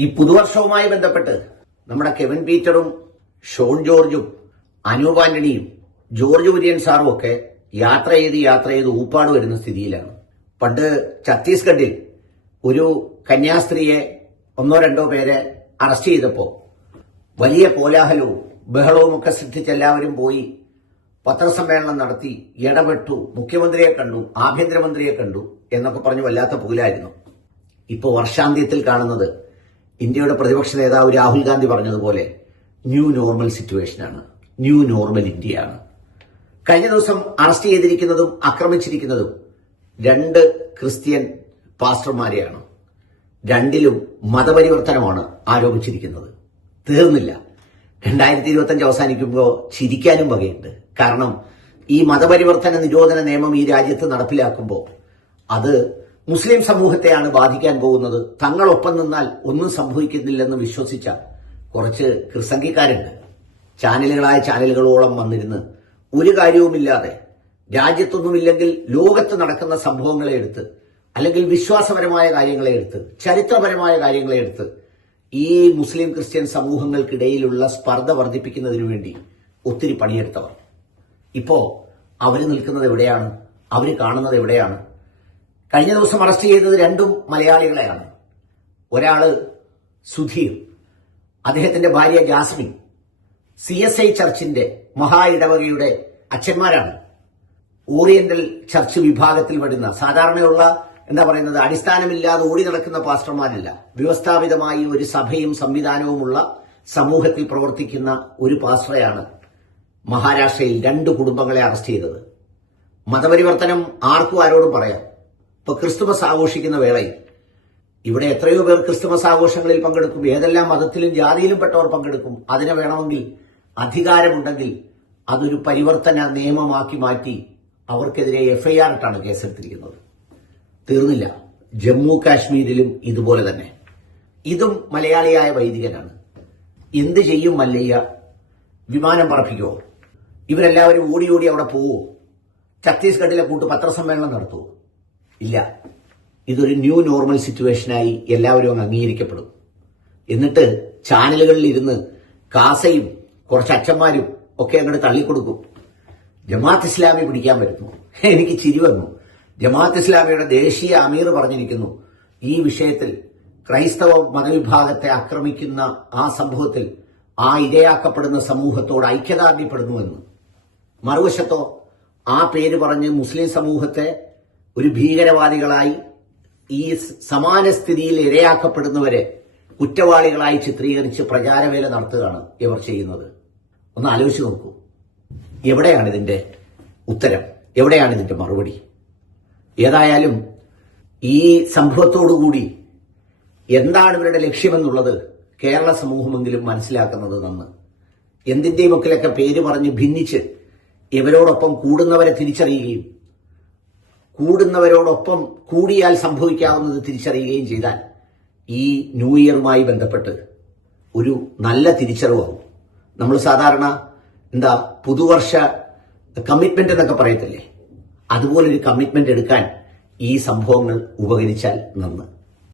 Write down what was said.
ഈ പുതുവർഷവുമായി ബന്ധപ്പെട്ട് നമ്മുടെ കെവിൻ പീറ്ററും ഷോൺ ജോർജും അനൂപ് ആന്റണിയും ജോർജ് കുര്യൻ സാറും ഒക്കെ യാത്ര ചെയ്ത് യാത്ര ചെയ്ത് ഊപ്പാട് വരുന്ന സ്ഥിതിയിലാണ്. പണ്ട് ഛത്തീസ്ഗഡിൽ ഒരു കന്യാസ്ത്രീയെ ഒന്നോ രണ്ടോ പേരെ അറസ്റ്റ് ചെയ്തപ്പോൾ വലിയ കോലാഹലവും ബഹളവും ഒക്കെ സൃഷ്ടിച്ച് എല്ലാവരും പോയി പത്രസമ്മേളനം നടത്തി ഇടപെട്ടു. മുഖ്യമന്ത്രിയെ കണ്ടു ആഭ്യന്തരമന്ത്രിയെ കണ്ടു എന്നൊക്കെ പറഞ്ഞു വല്ലാത്ത പൂലായിരുന്നു ഇപ്പോൾ വർഷാന്ത്യത്തിൽ കാണുന്നത് ഇന്ത്യയുടെ പ്രതിപക്ഷ നേതാവ് രാഹുൽ ഗാന്ധി പറഞ്ഞതുപോലെ ന്യൂ നോർമൽ സിറ്റുവേഷനാണ്. ന്യൂ നോർമൽ ഇന്ത്യയാണ്. കഴിഞ്ഞ ദിവസം അറസ്റ്റ് ചെയ്തിരിക്കുന്നതും ആക്രമിച്ചിരിക്കുന്നതും രണ്ട് ക്രിസ്ത്യൻ പാസ്റ്റർമാരെയാണ്. രണ്ടിലും മതപരിവർത്തനമാണ് ആരോപിച്ചിരിക്കുന്നത്. തീർന്നില്ല. രണ്ടായിരത്തി ഇരുപത്തി അഞ്ച് അവസാനിക്കുമ്പോൾ ചിരിക്കാനും വകയുണ്ട്. കാരണം ഈ മതപരിവർത്തന നിരോധന നിയമം ഈ രാജ്യത്ത് നടപ്പിലാക്കുമ്പോൾ അത് മുസ്ലിം സമൂഹത്തെയാണ് ബാധിക്കാൻ പോകുന്നത്. തങ്ങളൊപ്പം നിന്നാൽ ഒന്നും സംഭവിക്കുന്നില്ലെന്ന് വിശ്വസിച്ച കുറച്ച് ക്രിസംഗിക്കാരുണ്ട്. ചാനലുകളായ ചാനലുകളോളം വന്നിരുന്ന് ഒരു കാര്യവുമില്ലാതെ രാജ്യത്തൊന്നുമില്ലെങ്കിൽ ലോകത്ത് നടക്കുന്ന സംഭവങ്ങളെ എടുത്ത് അല്ലെങ്കിൽ വിശ്വാസപരമായ കാര്യങ്ങളെ എടുത്ത് ചരിത്രപരമായ കാര്യങ്ങളെ എടുത്ത് ഈ മുസ്ലിം ക്രിസ്ത്യൻ സമൂഹങ്ങൾക്കിടയിലുള്ള സ്പർദ്ധ വർദ്ധിപ്പിക്കുന്നതിനു വേണ്ടി ഒത്തിരി പണിയെടുത്തവർ. ഇപ്പോ അവർ നിൽക്കുന്നത് എവിടെയാണ്? അവർ കാണുന്നത് എവിടെയാണ്? കഴിഞ്ഞ ദിവസം അറസ്റ്റ് ചെയ്തത് രണ്ടും മലയാളികളെയാണ്. ഒരാൾ സുധീർ അദ്ദേഹത്തിന്റെ ഭാര്യ ജാസ്മിൻ. സി എസ് ഐ ചർച്ചിന്റെ മഹാ ഇടവകയുടെ അച്ഛന്മാരാണ്. ഓറിയന്റൽ ചർച്ച് വിഭാഗത്തിൽ പെടുന്ന സാധാരണയുള്ള എന്താ പറയുന്നത് അടിസ്ഥാനമില്ലാതെ ഓടി നടക്കുന്ന പാസ്റ്റർമാരല്ല. വ്യവസ്ഥാപിതമായി ഒരു സഭയും സംവിധാനവുമുള്ള സമൂഹത്തിൽ പ്രവർത്തിക്കുന്ന ഒരു പാസ്റ്ററെയാണ് മഹാരാഷ്ട്രയിൽ രണ്ട് കുടുംബങ്ങളെ അറസ്റ്റ് ചെയ്തത്. മതപരിവർത്തനം ആർക്കും ആരോടും പറയാം. ഇപ്പൊ ക്രിസ്തുമസ് ആഘോഷിക്കുന്ന വേളയിൽ ഇവിടെ എത്രയോ പേർ ക്രിസ്തുമസ് ആഘോഷങ്ങളിൽ പങ്കെടുക്കും. ഏതെല്ലാം മതത്തിലും ജാതിയിലും പെട്ടവർ പങ്കെടുക്കും. അതിനെ വേണമെങ്കിൽ അധികാരമുണ്ടെങ്കിൽ അതൊരു പരിവർത്തന നിയമമാക്കി മാറ്റി അവർക്കെതിരെ എഫ്ഐആർ ഇട്ടാണ് കേസെടുത്തിരിക്കുന്നത്. തീർന്നില്ല. ജമ്മു കാശ്മീരിലും ഇതുപോലെ തന്നെ. ഇതും മലയാളിയായ വൈദികനാണ്. എന്ത് ചെയ്യും മല്ലയ്യ? വിമാനം പറപ്പിക്കുമോ ഇവരെല്ലാവരും ഓടി ഓടി അവിടെ പോവോ? ഛത്തീസ്ഗഡിലെ കൂട്ട് പത്രസമ്മേളനം നടത്തുമോ ഇല്ല. ഇതൊരു ന്യൂ നോർമൽ സിറ്റുവേഷനായി എല്ലാവരും അങ്ങ് അംഗീകരിക്കപ്പെടും. എന്നിട്ട് ചാനലുകളിൽ ഇരുന്ന് കാസയും കുറച്ച് അച്ഛന്മാരും ഒക്കെ അങ്ങോട്ട് തള്ളിക്കൊടുക്കും. ജമാഅത്ത് ഇസ്ലാമി പിടിക്കാൻ വരുന്നു എനിക്ക് ചിരി വന്നു. ജമാഅത്ത് ഇസ്ലാമിയുടെ ദേശീയ അമീർ പറഞ്ഞിരിക്കുന്നു ഈ വിഷയത്തിൽ ക്രൈസ്തവ മതവിഭാഗത്തെ ആക്രമിക്കുന്ന ആ സംഭവത്തിൽ ആ ഇരയാക്കപ്പെടുന്ന സമൂഹത്തോട് ഐക്യദാർഢ്യപ്പെടുന്നുവെന്ന്. മറുവശത്തോ ആ പേര് പറഞ്ഞ് മുസ്ലിം സമൂഹത്തെ ഒരു ഭീകരവാദികളായി ഈ സമാന സ്ഥിതിയിൽ ഇരയാക്കപ്പെടുന്നവരെ കുറ്റവാളികളായി ചിത്രീകരിച്ച് പ്രചാരവേല നടത്തുകയാണ് ഇവർ ചെയ്യുന്നത്. ഒന്ന് ആലോചിച്ച് നോക്കൂ. എവിടെയാണ് ഇതിന്റെ ഉത്തരം? എവിടെയാണ് ഇതിന്റെ മറുപടി? ഏതായാലും ഈ സംഭവത്തോടുകൂടി എന്താണ് ഇവരുടെ ലക്ഷ്യമെന്നുള്ളത് കേരള സമൂഹമെങ്കിലും മനസ്സിലാക്കുന്നത് നന്ന്. എന്തിന്റെയുമൊക്കെ പേര് പറഞ്ഞ് ഭിന്നിച്ച് ഇവരോടൊപ്പം കൂടുന്നവരെ തിരിച്ചറിയുകയും കൂടുന്നവരോടൊപ്പം കൂടിയാൽ സംഭവിക്കാവുന്നത് തിരിച്ചറിയുകയും ചെയ്താൽ ഈ ന്യൂ ഇയറുമായി ബന്ധപ്പെട്ട് ഒരു നല്ല തിരിച്ചറിവാകും. നമ്മൾ സാധാരണ എന്താ പുതുവർഷ കമ്മിറ്റ്മെന്റ് എന്നൊക്കെ പറയത്തില്ലേ? അതുപോലൊരു കമ്മിറ്റ്മെന്റ് എടുക്കാൻ ഈ സംഭവങ്ങൾ ഉപകരിച്ചാൽ നന്ന്.